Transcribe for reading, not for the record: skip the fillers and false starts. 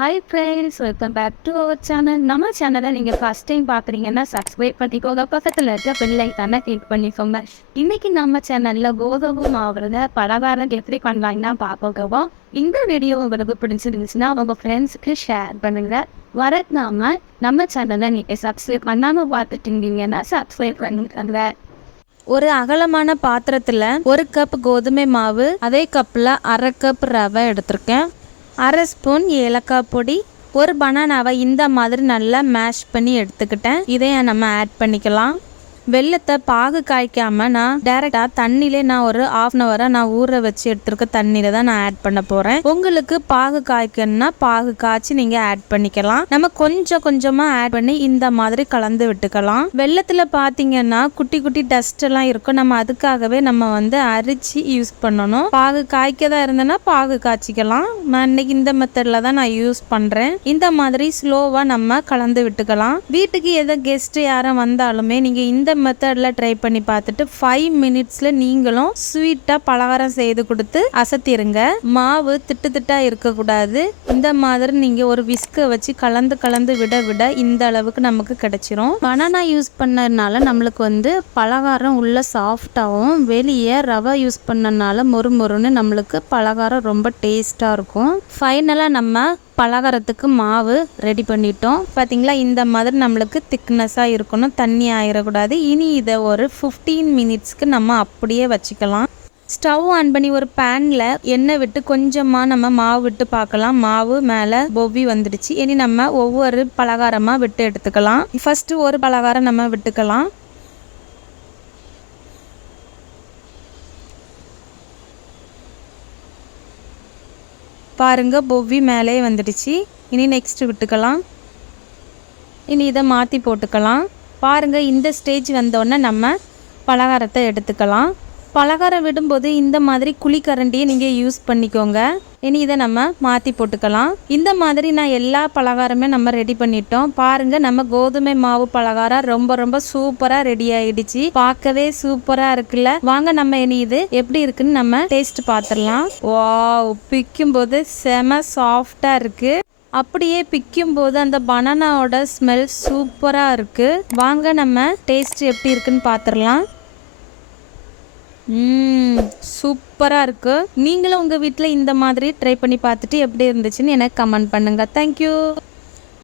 Hi friends, welcome back to our channel. நம்ம சேனலை நீங்கள் ஃபஸ்ட் டைம் பார்க்குறீங்கன்னா சப்ஸ்கிரைப் பண்ணிக்கோங்க. பக்கத்தில் இருக்க பெல் ஐக்கானை கிளிக் பண்ணிக்கோங்க. இன்றைக்கி நம்ம சேனலில் கோதுமை மாவுல பலகாரம் எப்படி பண்ணலாங்கன்னா பார்க்கோம். இந்த வீடியோ உங்களுக்கு பிடிச்சிருந்துச்சுன்னா உங்கள் ஃப்ரெண்ட்ஸுக்கு ஷேர் பண்ணுங்கள். வரதுனாம நம்ம சேனலை நீங்கள் சப்ஸ்கிரைப் பண்ணாமல் பார்த்துட்டு இருந்தீங்கன்னா சப்ஸ்கிரைப் பண்ணிக்கோங்க. ஒரு அகலமான பாத்திரத்தில் 1 கப் கோதுமை மாவு, அதே கப்பில் 1/2 கப் ரவை எடுத்திருக்கேன். 1/2 ஸ்பூன் ஏலக்காய் பொடி, ஒரு பனானாவை இந்த மாதிரி நல்லா மேஷ் பண்ணி எடுத்துக்கிட்டேன். இதையை நம்ம ஆட் பண்ணிக்கலாம். வெள்ளத்தை பாகு காய்க்காம நான் டைரெக்டாக தண்ணியிலே நான் ஒரு 1/2 hour நான் ஊற வச்சு எடுத்துருக்க தண்ணியில தான் நான் ஆட் பண்ண போகிறேன். உங்களுக்கு பாகு காய்க்கணும்னா பாகு காய்ச்சி நீங்கள் ஆட் பண்ணிக்கலாம். நம்ம கொஞ்சம் கொஞ்சமாக ஆட் பண்ணி இந்த மாதிரி கலந்து விட்டுக்கலாம். வெள்ளத்தில் பார்த்தீங்கன்னா குட்டி குட்டி டஸ்ட் எல்லாம் இருக்கும். நம்ம அதுக்காகவே நம்ம அரிச்சு யூஸ் பண்ணணும். பாகு காய்க்கதா இருந்தேன்னா பாகு காய்ச்சிக்கலாம். நான் இன்னைக்கு இந்த மெத்தடில் தான் நான் யூஸ் பண்ணுறேன். இந்த மாதிரி ஸ்லோவாக நம்ம கலந்து விட்டுக்கலாம். வீட்டுக்கு எதோ கெஸ்ட் யாரும் வந்தாலுமே நீங்கள் இந்த மெத்தடில் ட்ரை பண்ணி பார்த்துட்டு 5 minutesல நீங்களும் ஸ்வீட்டாக பலகாரம் செய்து கொடுத்து அசத்திருங்க. மாவு திட்டு திட்டாக இருக்கக்கூடாது. இந்த மாதிரி நீங்கள் ஒரு விஸ்கை வச்சு கலந்து கலந்து விட இந்த அளவுக்கு நமக்கு கிடைச்சிரும். பனானா யூஸ் பண்ணதுனால நம்மளுக்கு பலகாரம் உள்ள சாஃப்டாகவும், வெளியே ரவை யூஸ் பண்ணனால மொறுமொறுன்னு நம்மளுக்கு பலகாரம் ரொம்ப டேஸ்டாக இருக்கும். ஃபைனலாக நம்ம பலகாரத்துக்கு மாவு ரெடி பண்ணிட்டோம். பார்த்தீங்களா, இந்த மாதிரி நம்மளுக்கு திக்னஸாக இருக்கணும், தண்ணி ஆயிடக்கூடாது. இனி இதை ஒரு 15 minutesக்கு நம்ம அப்படியே வச்சுக்கலாம். ஸ்டவ் ஆன் பண்ணி ஒரு பேனில் எண்ணெய் விட்டு கொஞ்சமாக நம்ம மாவு விட்டு பார்க்கலாம். மாவு மேலே பொவ்வி வந்துடுச்சு. இனி நம்ம ஒவ்வொரு பலகாரமாக விட்டு எடுத்துக்கலாம். ஃபஸ்ட்டு ஒரு பலகாரம் நம்ம விட்டுக்கலாம். பாருங்க, பொவ்வி மேலே வந்துடுச்சு. இனி நெக்ஸ்ட் விட்டுக்கலாம். இனி இதை மாற்றி போட்டுக்கலாம். பாருங்க, இந்த ஸ்டேஜ் வந்தோடனே நம்ம பலகாரத்தை எடுத்துக்கலாம். பலகாரம் விடும்போது இந்த மாதிரி குழிக்கரண்டியை நீங்கள் யூஸ் பண்ணிக்கோங்க. இனி இதை நம்ம மாற்றி போட்டுக்கலாம். இந்த மாதிரி நான் எல்லா பலகாரமே நம்ம ரெடி பண்ணிட்டோம். பாருங்க, நம்ம கோதுமை மாவு பலகாரம் ரொம்ப ரொம்ப சூப்பராக ரெடி ஆயிடுச்சு. பார்க்கவே சூப்பராக இருக்குல்ல. வாங்க நம்ம இனி இது எப்படி இருக்குன்னு நம்ம டேஸ்ட் பார்த்துடலாம். வாவ், பிக்கும் போது செம சாஃப்டாக இருக்கு. அப்படியே பிக்கும் போது அந்த பனானாவோட ஸ்மெல் சூப்பராக இருக்கு. வாங்க நம்ம டேஸ்ட் எப்படி இருக்குன்னு பார்த்துடலாம். சூப்பராக இருக்கு. நீங்களும் உங்கள் வீட்டில் இந்த மாதிரி ட்ரை பண்ணி பார்த்துட்டு எப்படி இருந்துச்சுன்னு எனக்கு கமெண்ட் பண்ணுங்க. தேங்க்யூ.